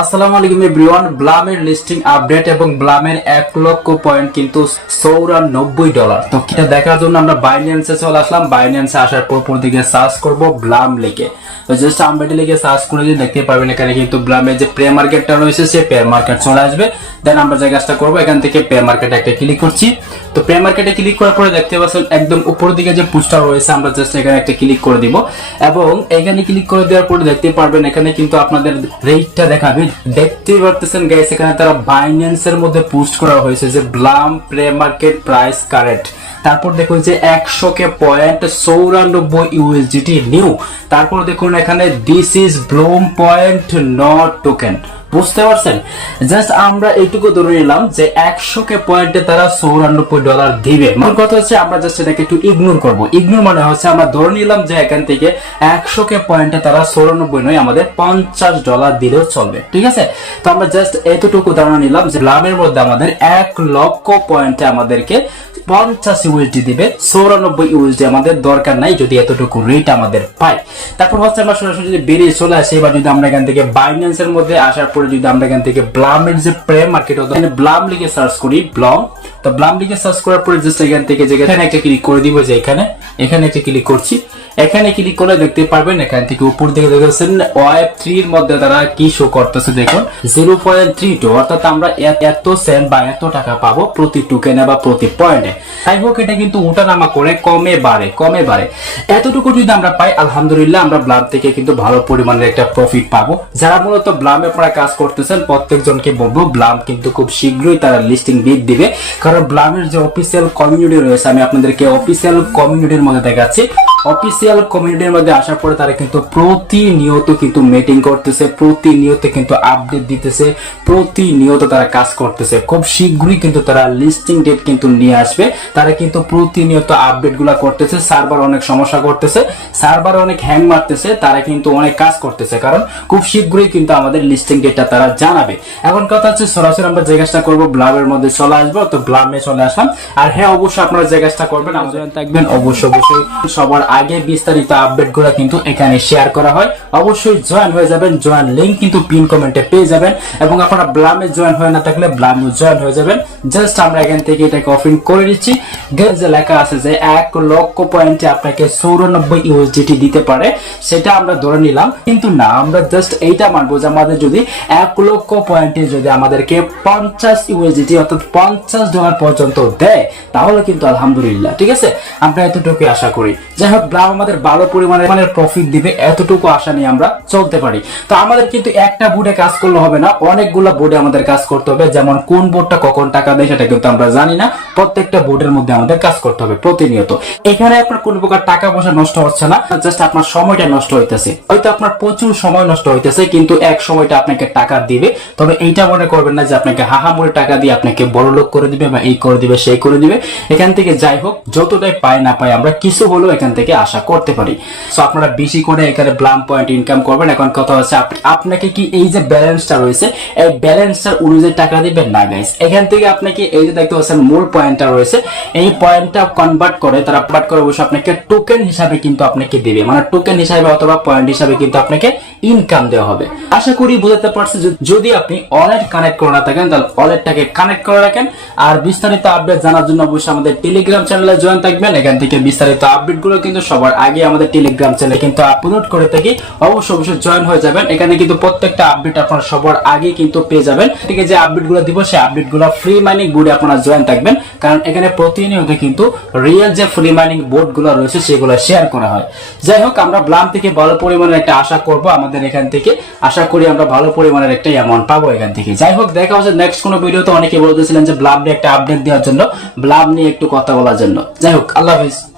আসসালামু আলাইকুম everyone. ব্লামের listing update এবং ব্লামের 1 লক্ষ পয়েন্ট কিন্তু $94। তো এটা দেখার জন্য আমরা বাইন্যান্সে চলে আসলাম। বাইন্যান্সে আসার পর দিকে সার্চ করব ব্লাম লিখে। তো জাস্ট আমরা লিখে সার্চ করে দিয়ে দেখতে পাবেন এখানে কিন্তু ব্লামের যে প্রে মার্কেটটা রয়েছে সে প্রে মার্কেট চলে আসবে। দেন আমরা যে কাজটা করব এখান থেকে প্রে মার্কেটে একটা ক্লিক করছি। তো প্রে মার্কেটে ক্লিক করার পরে দেখতে পাচ্ছেন একদম উপর দিকে যে পোস্টার রয়েছে আমরা জাস্ট এখানে একটা ক্লিক করে দিব এবং এখানে ক্লিক করে দেওয়ার পরে দেখতে পারবেন এখানে কিন্তু আপনাদের রেটটা দেখাবে। দেখতেই পারতেছেন গাইস এখানে তারা বাইন্যান্সের মধ্যে পোস্ট করা হয়েছে যে ব্লাম প্রে মার্কেট প্রাইস কারেন্ট, তারপর দেখুন যে 100 কে পয়েন্ট 94 ইউএসডিটি নিউ, তারপর দেখুন এখানে this is Bloom point not token. বুঝতে পারছেন? জাস্ট আমরা এইটুকু ধরে নিলাম যে 100 কে পয়েন্টে তারা $94 দিবে। মূল কথা হচ্ছে আমরা জাস্ট এটাকে একটু ইগনোর করব। ইগনোর মানে হচ্ছে আমরা ধরে নিলাম যে এখান থেকে 100 কে পয়েন্টে তারা 94 নয় আমাদের $50 দিলেও চলবে। ঠিক আছে? তো আমরা জাস্ট এতটুকু ধারণা নিলাম যে ব্লামের মধ্যে আমাদের 1 লক্ষ পয়েন্টে আমাদেরকে 50 ইউএসডি দিবে, 94 ইউএসডি আমাদের দরকার নাই যদি এতটুকু রেট আমাদের পাই। তারপর হচ্ছে আমরা সরাসরি যদি বেরিয়ে চলে আসি, এবার যদি আমরা এখান থেকে বাইন্যান্সের মধ্যে আসার পরে যদি আমরা এখান থেকে ব্লামের যে প্রে মার্কেট এখানে ব্লাম লিখে সার্চ করি, ব্লাম। তো ব্লাম লিখে সার্চ করার পরে জাস্ট এখান থেকে যেখানে একটা ক্লিক করে দিব, যে এখানে একটা ক্লিক করছি। এখানে ক্লিক করে দেখতে পারবেন এখান থেকে উপর দিকে দেখতেছেন ওয়েব 3 এর মধ্যে তারা কি শো করতেছে দেখুন 0.32, অর্থাৎ আমরা এত সেন্ট বা এত টাকা পাবো প্রতি টোকেনে বা প্রতি পয়েন্টে। তাই হোক এটা কিন্তু ওঠানামা করে কমে বাড়ে। এতটুকু যদি আমরা পাই আলহামদুলিল্লাহ, আমরা ব্লাম থেকে কিন্তু ভালো পরিমাণের একটা প্রফিট পাবো। যারা মূলত ব্লামে আপনারা কাজ করতেছেন প্রত্যেকজনকে বলবো ব্লাম কিন্তু খুব শীঘ্রই তারা লিস্টিং দিবে, কারণ ব্লামের যে অফিসিয়াল কমিউনিটি রয়েছে আমি আপনাদেরকে অফিসিয়াল কমিউনিটির মধ্যে দেখাচ্ছি। অফিসিয়াল কমিউনিটির মধ্যে আসার পরে তারা কিন্তু প্রতিনিয়ত কিন্তু মিটিং করতেছে, প্রতিনিয়ত কিন্তু আপডেট দিতেছে, প্রতিনিয়ত তারা কাজ করতেছে। খুব শীঘ্রই কিন্তু তারা লিস্টিং ডেট কিন্তু নিয়ে আসবে। তারা কিন্তু প্রতিনিয়ত আপডেট গুলা করতেছে। সার্ভার অনেক সমস্যা করতেছে, সার্ভার অনেক হ্যাং মারতেছে, তারা কিন্তু অনেক কাজ করতেছে, কারণ খুব শীঘ্রই কিন্তু আমাদের লিস্টিং ডেটটা তারা জানাবে। এখন কথা হচ্ছে সরাসরি আমরা যে কাজটা করবো ব্লামের মধ্যে চলে আসবো। তো ব্লামে চলে আসলাম। আর হ্যাঁ অবশ্যই আপনারা যে কাজটা করবেন আমাদের থাকবেন অবশ্যই সবার আগে বিস্তারিত আপডেট গুলো কিন্তু এখানে শেয়ার করা হয়। অবশ্যই জয়েন হয়ে যাবেন। জয়েন লিংক কিন্তু পিন কমেন্টে পেয়ে যাবেন এবং আপনারা ব্লামে জয়েন হয়ে না থাকলে ব্লামে জয়েন হয়ে যাবেন। জাস্ট আমরা এখান থেকে এটাকে অফিন করে দিচ্ছি। যে লেখা আছে যে 1 লক্ষ পয়েন্টে আপনাকে 94 ইউএসডিটি দিতে পারে, সেটা আমরা ধরে নিলাম, কিন্তু না, আমরা জাস্ট এইটা মানবো যে আমাদের যদি 1 লক্ষ পয়েন্টে যদি আমাদেরকে 50 ইউএসডিটি অর্থাৎ $50 পর্যন্ত দেয় তাহলে কিন্তু আলহামদুলিল্লাহ। ঠিক আছে? আমরা এতটুকু আশা করি। যাই হোক ব্লাম আমাদের ভালো পরিমাণের প্রফিট দিবে, এতটুকু আশা নিয়ে আমরা চলতে পারি। তো আমাদের কিন্তু একটা বোর্ডে কাজ করলে হবে না, অনেকগুলো বোর্ডে আমাদের কাজ করতে হবে। যেমন কোন বোর্ডটা কখন টাকা দেয় সেটা কিন্তু আমরা জানি না। প্রত্যেকটা বোর্ডের মধ্যে আমাদের কাজ করতে হবে প্রতিনিয়ত। এখানে আপনার কোন প্রকার টাকা পয়সা নষ্ট হচ্ছে না, জাস্ট আপনার সময়টা নষ্ট হইতেছে। হয়তো আপনার প্রচুর সময় নষ্ট হইতেছে, কিন্তু এক সময়টা আপনাকে টাকা দিবে। তবে এইটা মনে করবেন না যে আপনাকে হাহামুড়ি টাকা দিয়ে আপনাকে বড় লোক করে দিবে বা এই করে দিবে সেই করে দিবে। এখান থেকে যাই হোক যতটাই পাই না পাই আমরা কিছু হলেও এখান থেকে আশা করতে পারি। সো আপনারা বেশি করে এখানে ব্লাম পয়েন্ট ইনকাম করবেন। এখন কথা হচ্ছে আপনাকে কি এই যে ব্যালেন্সটা রয়েছে এই ব্যালেন্সটার অনুযায়ী টাকা দিবেন না গাইস। এখান থেকে আপনাকে এই যে দেখতে পাচ্ছেন মূল পয়েন্টটা রয়েছে, এই পয়েন্টটা কনভার্ট করে তারা অবশ্যই আপনাকে টোকেন হিসাবে কিন্তু আপনাকে দিবে, মানে টোকেন হিসাবে অথবা পয়েন্ট হিসাবে কিন্তু আপনাকে ইনকাম দেওয়া হবে। আশা করি বুঝতে পারছি। যদি আপনি ওয়ালেট কানেক্ট করে না থাকেন তাহলে ওয়ালেটটাকে কানেক্ট করে রাখেন। আর বিস্তারিত আপডেট জানার জন্য অবশ্যই আমাদের টেলিগ্রাম চ্যানেলে জয়েন থাকবেন। এখান থেকে বিস্তারিত আপডেট গুলো কিন্তু সবার আগে আমাদের টেলিগ্রাম চ্যানেলে কিন্তু আপলোড করে থাকি। অবশ্যই জয়েন হয়ে যাবেন। এখানে কিন্তু প্রত্যেকটা আপডেট আপনারা সবার আগে কিন্তু পেয়ে যাবেন। ঠিক আছে? যে আপডেট গুলো দিব সেই আপডেট গুলো ফ্রি মাইনিং বোর্ডে আপনারা জয়েন থাকবেন, কারণ এখানে প্রতিনিয়ত কিন্তু রিয়েল যে ফ্রি মাইনিং বোর্ড গুলো রয়েছে সেগুলো শেয়ার করা হয়। যাই হোক আমরা ব্লাম থেকে ভালো পরিমাণের একটা আশা করব। আমাদের এখান থেকে আশা করি আমরা ভালো পরিমাণের একটা অ্যামাউন্ট পাবো এখান থেকে। যাই হোক দেখা হচ্ছে নেক্সট কোনো ভিডিওতে। অনেকে বলতেছিলেন যে ব্লাম নিয়ে একটা আপডেট দেওয়ার জন্য, ব্লাম নিয়ে একটু কথা বলার জন্য। যাই হোক আল্লাহ হাফেজ।